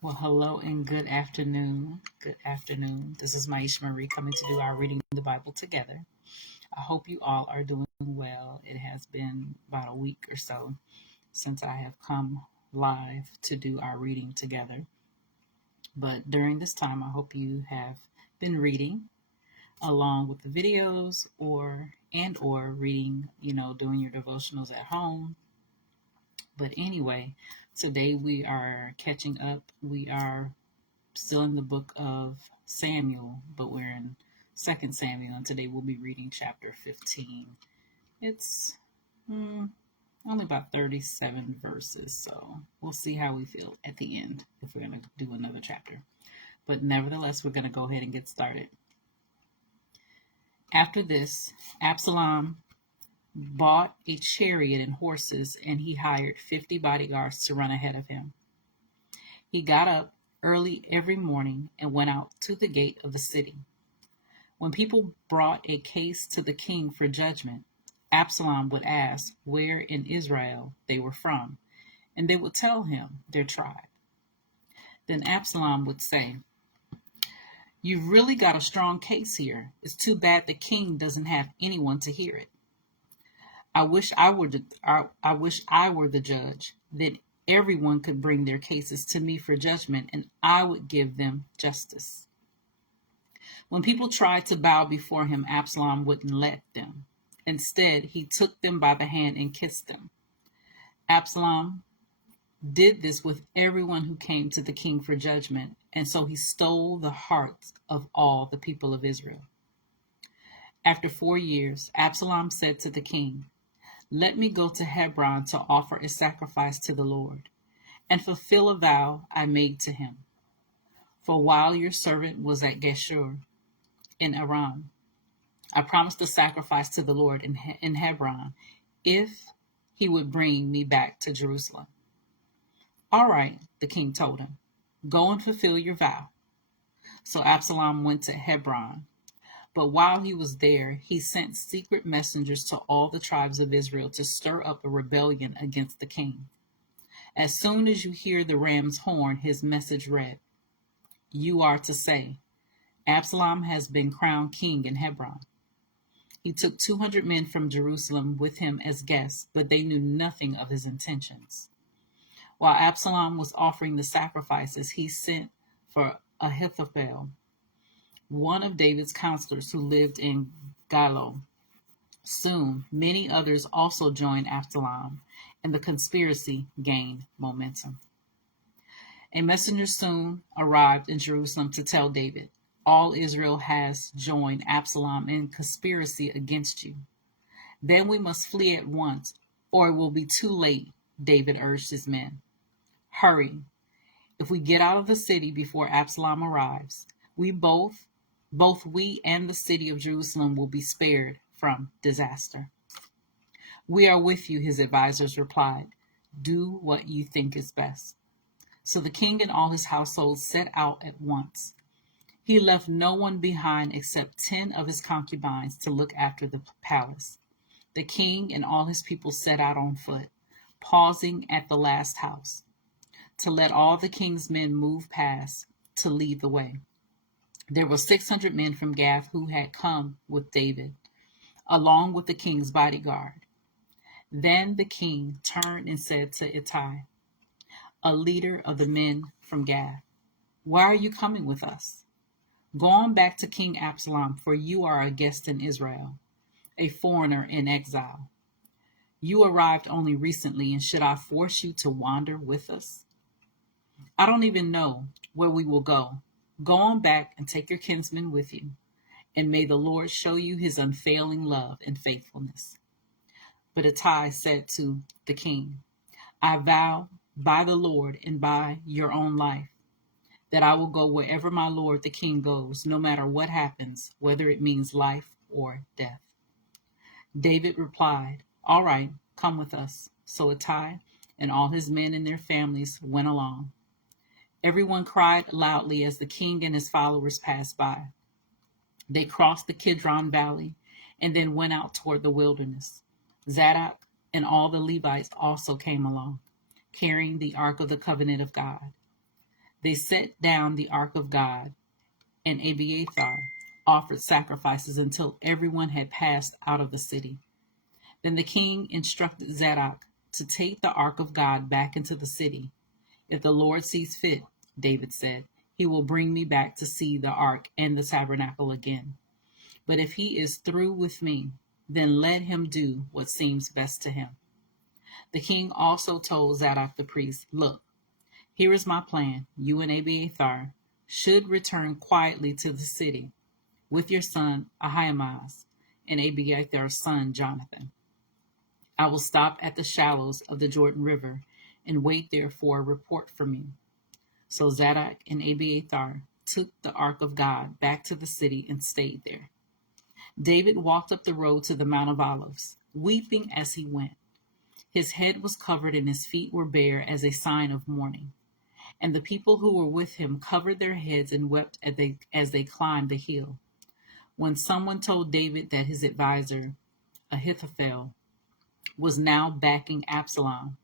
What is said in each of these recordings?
Well, hello and good afternoon. Good afternoon. This is Myesha Marie coming to do our reading the Bible together. I hope you all are doing well. It has been about a week or so since I have come live to do our reading together. But during this time, I hope you have been reading along with the videos or reading, doing your devotionals at home. But anyway, today we are catching up. We are still in the book of Samuel, but we're in 2 Samuel, and today we'll be reading chapter 15. It's only about 37 verses, so we'll see how we feel at the end if we're going to do another chapter. But nevertheless, we're going to go ahead and get started. After this, Absalom bought a chariot and horses, and he hired 50 bodyguards to run ahead of him. He got up early every morning and went out to the gate of the city. When people brought a case to the king for judgment, Absalom would ask where in Israel they were from, and they would tell him their tribe. Then Absalom would say, "You've really got a strong case here. It's too bad the king doesn't have anyone to hear it. I wish I were the judge. Then everyone could bring their cases to me for judgment, and I would give them justice." When people tried to bow before him, Absalom wouldn't let them. Instead, he took them by the hand and kissed them. Absalom did this with everyone who came to the king for judgment, and so he stole the hearts of all the people of Israel. After 4 years, Absalom said to the king, "Let me go to Hebron to offer a sacrifice to the Lord and fulfill a vow I made to him. For while your servant was at Geshur in Aram, I promised a sacrifice to the Lord in Hebron if he would bring me back to Jerusalem." "All right," the king told him, "go and fulfill your vow." So Absalom went to Hebron. But while he was there, he sent secret messengers to all the tribes of Israel to stir up a rebellion against the king. As soon as you hear the ram's horn, his message read, "You are to say, Absalom has been crowned king in Hebron." He took 200 men from Jerusalem with him as guests, but they knew nothing of his intentions. While Absalom was offering the sacrifices, he sent for Ahithophel, one of David's counselors who lived in Gilo. Soon, many others also joined Absalom, and the conspiracy gained momentum. A messenger soon arrived in Jerusalem to tell David, "All Israel has joined Absalom in conspiracy against you. Then we must flee at once, or it will be too late," David urged his men. "Hurry. If we get out of the city before Absalom arrives, both we and the city of Jerusalem will be spared from disaster." "We are with you," his advisors replied. "Do what you think is best." So the king and all his household set out at once. He left no one behind except 10 of his concubines to look after the palace. The king and all his people set out on foot, pausing at the last house, to let all the king's men move past to lead the way. There were 600 men from Gath who had come with David, along with the king's bodyguard. Then the king turned and said to Ittai, a leader of the men from Gath, "Why are you coming with us? Go on back to King Absalom, for you are a guest in Israel, a foreigner in exile. You arrived only recently, and should I force you to wander with us? I don't even know where we will go. Go on back and take your kinsmen with you, and may the Lord show you his unfailing love and faithfulness." But Ittai said to the king, "I vow by the Lord and by your own life that I will go wherever my lord the king goes, no matter what happens, whether it means life or death." David replied, "All right, come with us." So Ittai and all his men and their families went along. Everyone cried loudly as the king and his followers passed by. They crossed the Kidron Valley and then went out toward the wilderness. Zadok and all the Levites also came along, carrying the Ark of the Covenant of God. They set down the ark of God, and Abiathar offered sacrifices until everyone had passed out of the city. Then the king instructed Zadok to take the ark of God back into the city. If the Lord sees fit, David said, he will bring me back to see the ark and the tabernacle again. But if he is through with me, then let him do what seems best to him. The king also told Zadok the priest, look, here is my plan. You and Abiathar should return quietly to the city with your son Ahimaaz and Abiathar's son Jonathan. I will stop at the shallows of the Jordan River and wait there for a report from you. So Zadok and Abiathar took the ark of God back to the city and stayed there. David walked up the road to the Mount of Olives, weeping as he went. His head was covered and his feet were bare as a sign of mourning. And the people who were with him covered their heads and wept as they climbed the hill. When someone told David that his advisor, Ahithophel, was now backing Absalom,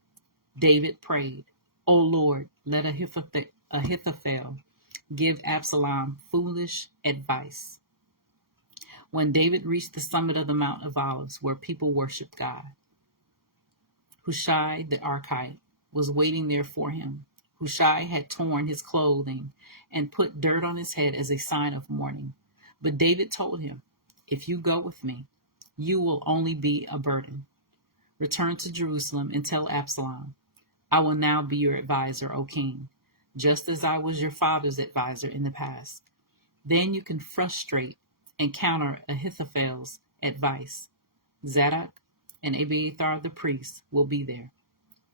David prayed, O Lord, let Ahithophel give Absalom foolish advice. When David reached the summit of the Mount of Olives, where people worshiped God, Hushai the Archite was waiting there for him. Hushai had torn his clothing and put dirt on his head as a sign of mourning. But David told him, if you go with me, you will only be a burden. Return to Jerusalem and tell Absalom, I will now be your advisor, O king, just as I was your father's advisor in the past. Then you can frustrate and counter Ahithophel's advice. Zadok and Abiathar the priest will be there.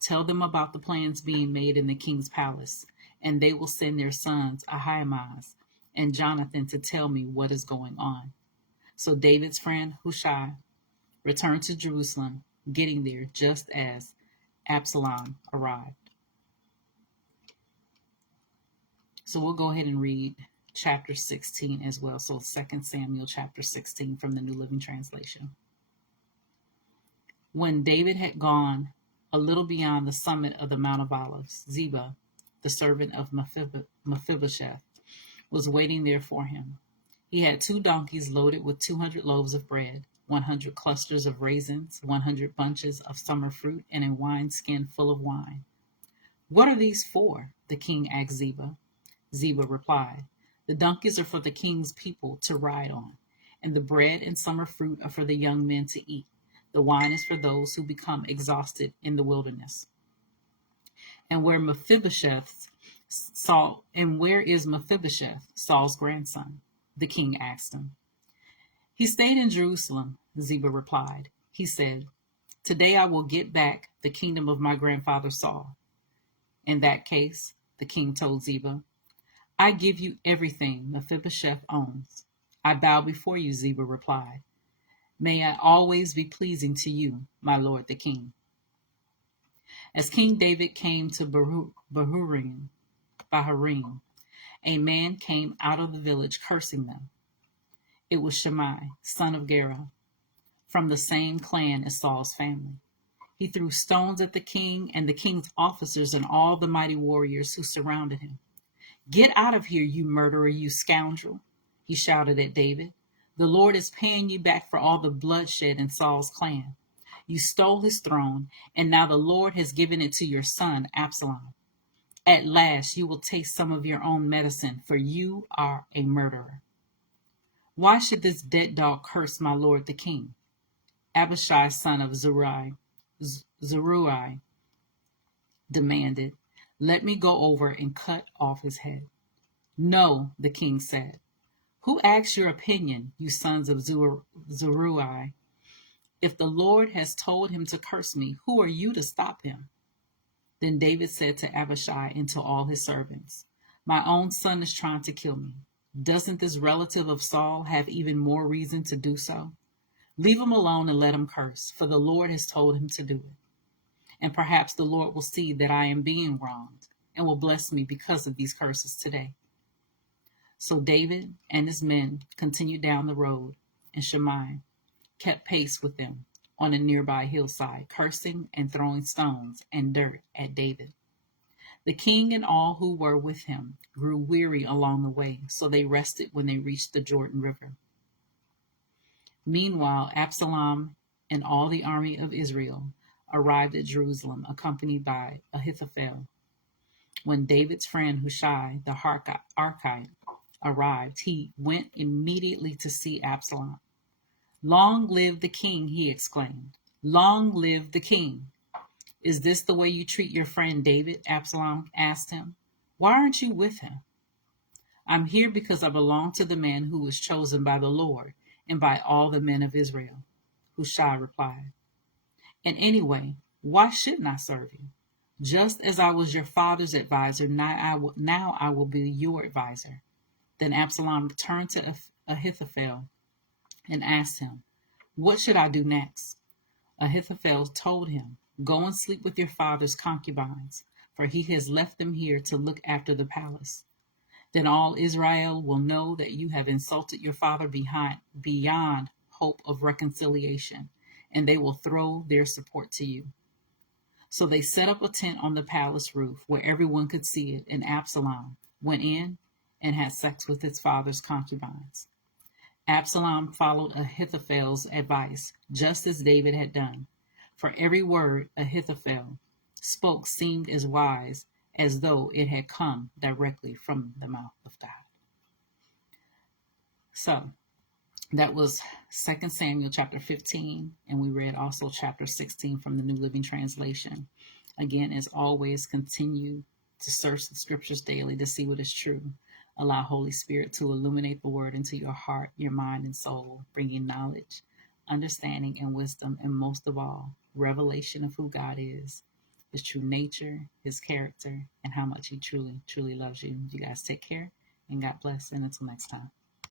Tell them about the plans being made in the king's palace, and they will send their sons Ahimaaz and Jonathan to tell me what is going on. So David's friend Hushai returned to Jerusalem, getting there just as Absalom arrived. So we'll go ahead and read chapter 16 as well. So 2 Samuel chapter 16 from the New Living Translation. When David had gone a little beyond the summit of the Mount of Olives, Ziba, the servant of Mephibosheth, was waiting there for him. He had 2 donkeys loaded with 200 loaves of bread, 100 clusters of raisins, 100 bunches of summer fruit, and a wineskin full of wine. What are these for? The king asked Ziba. Ziba replied, the donkeys are for the king's people to ride on, and the bread and summer fruit are for the young men to eat. The wine is for those who become exhausted in the wilderness. And where is Mephibosheth, Saul's grandson? The king asked him. He stayed in Jerusalem, Ziba replied. He said, today I will get back the kingdom of my grandfather Saul. In that case, the king told Ziba, I give you everything Mephibosheth owns. I bow before you, Ziba replied. May I always be pleasing to you, my lord the king. As King David came to Bahurim, a man came out of the village cursing them. It was Shimei, son of Gera, from the same clan as Saul's family. He threw stones at the king and the king's officers and all the mighty warriors who surrounded him. Get out of here, you murderer, you scoundrel, he shouted at David. The Lord is paying you back for all the bloodshed in Saul's clan. You stole his throne, and now the Lord has given it to your son, Absalom. At last you will taste some of your own medicine, for you are a murderer. Why should this dead dog curse my lord the king? Abishai, son of Zeruiah, demanded. Let me go over and cut off his head. No, the king said. Who asked your opinion, you sons of Zeruiah? If the Lord has told him to curse me, who are you to stop him? Then David said to Abishai and to all his servants, my own son is trying to kill me. Doesn't this relative of Saul have even more reason to do so? Leave him alone and let him curse, for the Lord has told him to do it. And perhaps the Lord will see that I am being wronged and will bless me because of these curses today. So David and his men continued down the road, and Shimei kept pace with them on a nearby hillside, cursing and throwing stones and dirt at David. The king and all who were with him grew weary along the way, so they rested when they reached the Jordan River. Meanwhile, Absalom and all the army of Israel arrived at Jerusalem, accompanied by Ahithophel. When David's friend Hushai the Archite arrived, he went immediately to see Absalom. "Long live the king," he exclaimed. "Long live the king." "Is this the way you treat your friend David?" Absalom asked him. "Why aren't you with him?" "I'm here because I belong to the man who was chosen by the Lord and by all the men of Israel," Hushai replied. "And anyway, why shouldn't I serve you? Just as I was your father's advisor, now I will be your advisor." Then Absalom turned to Ahithophel and asked him, "What should I do next?" Ahithophel told him, "Go and sleep with your father's concubines, for he has left them here to look after the palace. Then all Israel will know that you have insulted your father beyond hope of reconciliation, and they will throw their support to you." So they set up a tent on the palace roof where everyone could see it, and Absalom went in and had sex with his father's concubines. Absalom followed Ahithophel's advice, just as David had done, for every word Ahithophel spoke seemed as wise as though it had come directly from the mouth of God. So that was 2 Samuel chapter 15, and we read also chapter 16 from the New Living Translation. Again, as always, continue to search the scriptures daily to see what is true. Allow Holy Spirit to illuminate the word into your heart, your mind, and soul, bringing knowledge, understanding, and wisdom, and most of all, revelation of who God is, his true nature, his character, and how much he truly, truly loves you. You guys take care, and God bless, and until next time.